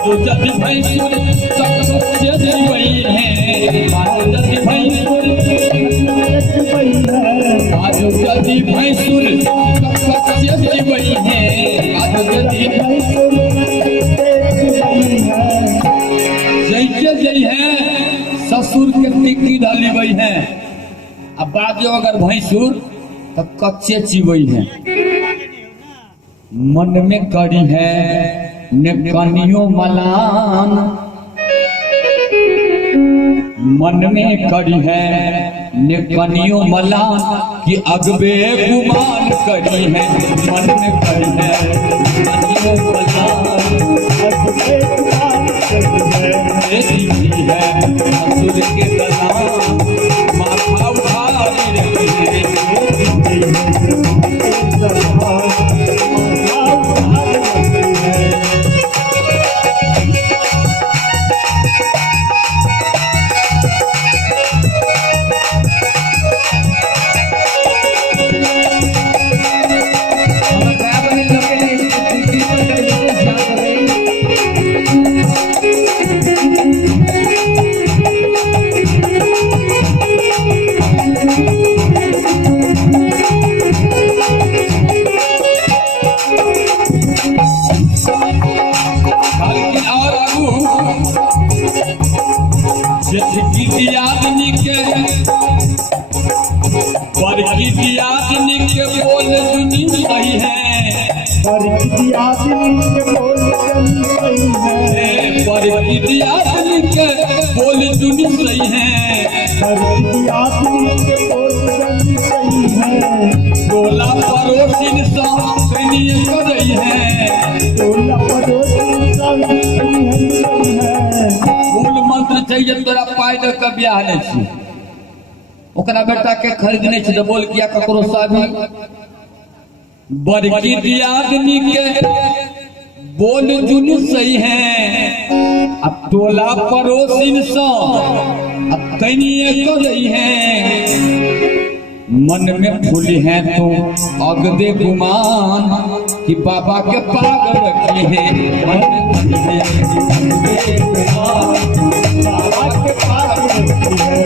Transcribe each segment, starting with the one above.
मानो जति भैंसुर सत्य जीवई है मानो जति भैंसुर मानो जति भैंसुर सत्य जीवई है मानो जति भैंसुर जय है ससुर के टिक्की डाली वही है। अब बात जो अगर भैंसुर तो कच्चे चिवई है मन में कड़ी है ने कनियो मलान मन में कड़ी है ने कनियो मलान कि अगबे गुमान करी है मन में कड़ी है कनियो मलान अगबे गुमान करी है ससुर के गला माथा उठारी रखी है आदमी के बोल सुनी सही है आदमी के बोल सुनी सही है आदमी के बोल सुनी सही है आदमी के बोल सुनी सही है टोला पड़ोसिन सही कर रही है टोला पड़ोसिन सही है मूल मंत्र चाहिए तोरा पाई दे के ब्याह नहीं छी ओकरा बेटा के खरीदने छी तो बोल किया ककरो शादी बड़की दियादनी के बोल जुनी सही है अब टोला पड़ोसिन से अब कनिए कर रही है मन में फूली है तो अगदे गुमान कि बाबा के पाग रखी है मन में फूली है अगदे गुमान बाबा के पाग रखी है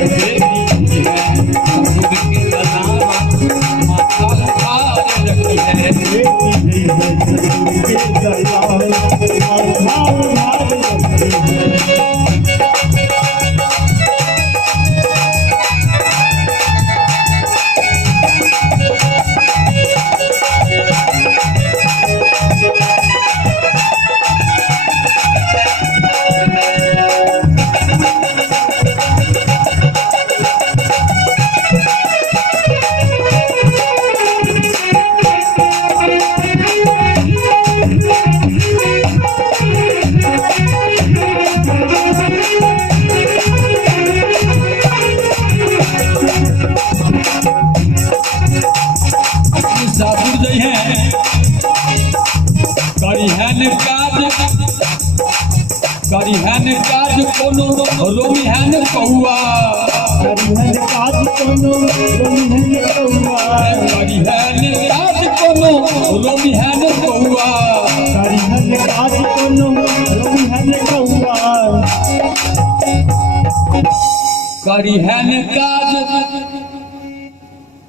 करिहन काज कोनो रोमिहन कौआ करिहन काज कोनो रोमिहन कौआ करिहन काज कोनो रोमिहन कौआ करिहन काज कोनो रोमिहन कौआ करिहन काज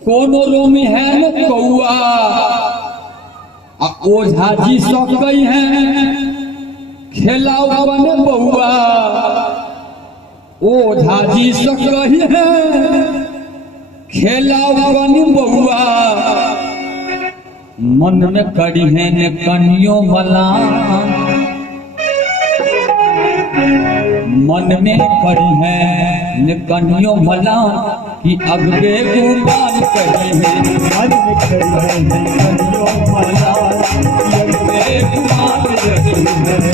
कोनो रोमिहन कौआ आ ओझा जी सकई हैं खेलाओ बने बउआ ओझा जी सकई है खेलाओ बने बउआ मन में कड़ी है ने कनियो मलान मन में कड़ी है ने कनियो मलान कि अगबे गुमान करी है मन में कड़ी है ने कनियो मलान कि अगबे गुमान करी है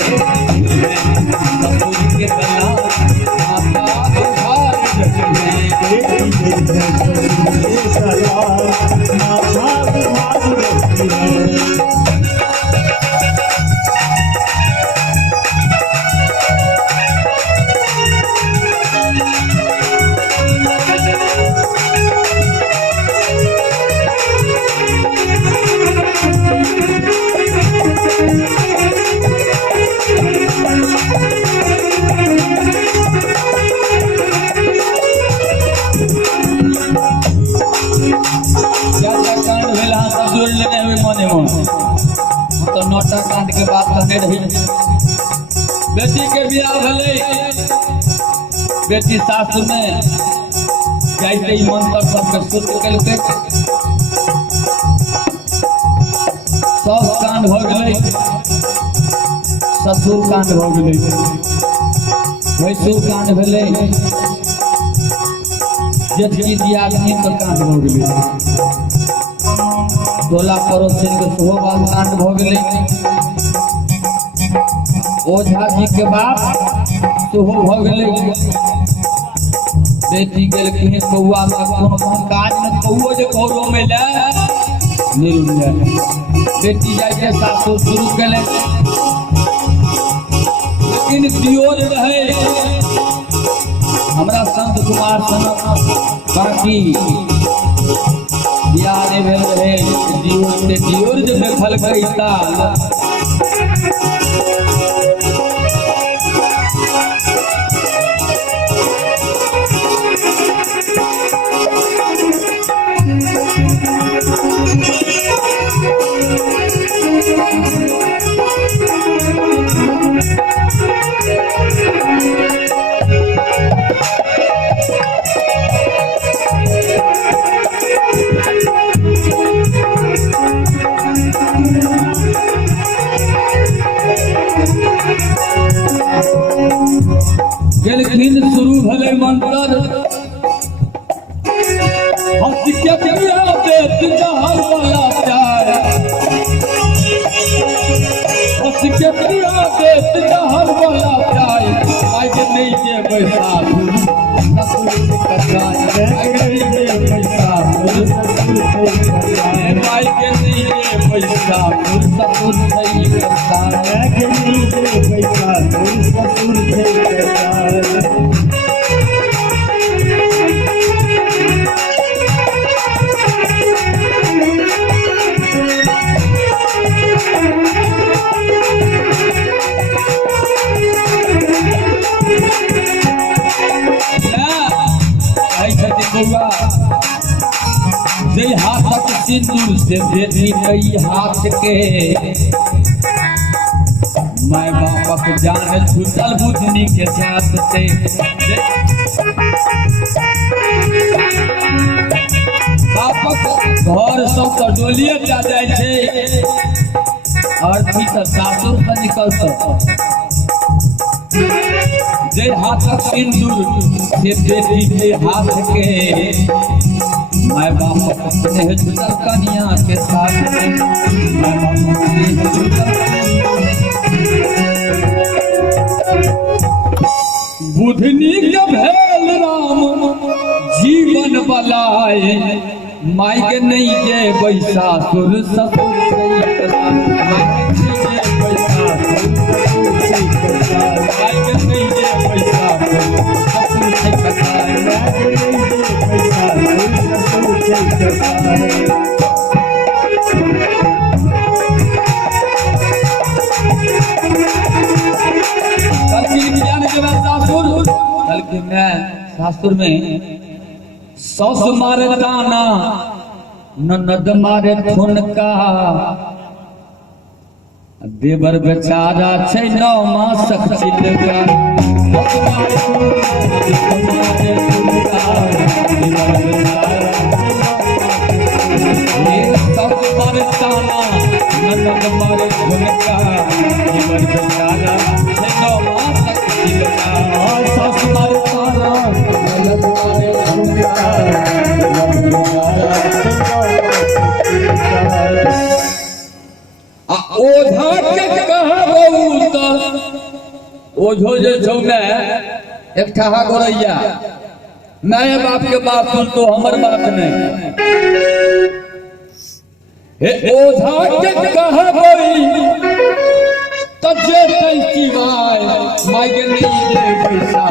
ससुर के गला माथा उठार रखी है माथा उठार रखी है। बेटी के बियाह भले बेटी सास में जाते ही मंत्र सबके शुद्ध करके सब कांड हो गए, ससुर कांड हो गए, भैंसुर कांड भले, जेठकी दियादनी पर कांड हो गए, टोला पड़ोसिन के सेहो कांड हो गए, ओझा जी के बाप सेहो हो गए। बेटी गेलखिन कौआ के कोनो काज में कौओ जे घरो में ले नील ले, बेटी जाके सासुर शुरू कले, लेकिन दियोर रहे हमरा संत कुमार सनक बाकी बियाह नहीं भेल रहे। दियोर जे देखल गई ताल गेलखिन शुरू भले मंत्र, हंस के पिया देत जहर वाला प्यार, हंस के पिया देत जहर वाला प्यार, आज नहीं जे बैसाख ससुर कटाए, आज नहीं जे बैसाख माई के नहीं जे बैसाख ससुर नहीं कटाए, आज नहीं जे बैसाख ससुर नहीं कटाए। जय हाथक सिंदूर से बेटी कई हाथ के, माय बापक जान छूटल बुझनी के साथ से, बापक घर सब तो डोलिए जा जाए छे, अर्थी तो सासुर से निकल। जय हाथक सिंदूर से बेटी के हाथ के, माय बाप स्नेह जुटल कन्या के साथ, माय बाप स्नेह जुटल बुधनी के भेल राम जीवन बलाए, माई के नहीं जे बैसासुर ससुर नहीं कसाए, माई के नहीं जे बैसासुर माई के नहीं जे बैसासुर ससुर नहीं कसाए, माई के नहीं जे बैसासुर ससुर नहीं कसाए। सासुर में सौस मारे ताना ननद मारे ठुनका, देवर बेचारा छै 9 मासक चिलका, सौस मारे ताना ननद मारे ठुनका, देवर बेचारा छै 9 मासक चिलका, सौस मारे ताना ननद मारे ठुनका, ओझा के कहबहु त ओझो जे छौ ने एक ठहा गोरैया, माय बाप के बात सुन तो हमर बात नहीं, हे ओझा के कहबई त जे तै सिवाय माय के नहीं जे पैसा